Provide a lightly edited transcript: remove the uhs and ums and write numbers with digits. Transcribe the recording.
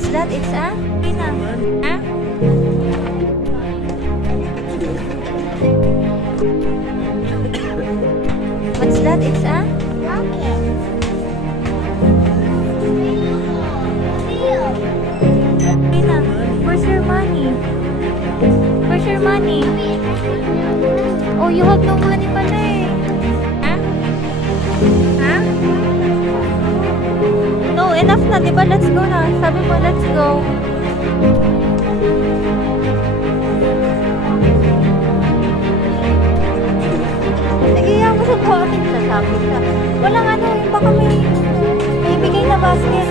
What's that? It's a? Pina. Ha? What's that? It's a? Rocket. Pina. Where's your money? Where's your money? Oh, you have no money pala eh. Ha? Ha? No, enough na, diba? Let's go na. Sabi mo, let's go. Sige, yan mo sa buhatin. Sasabi ka. Walang ano, yung baka may bigay na basket.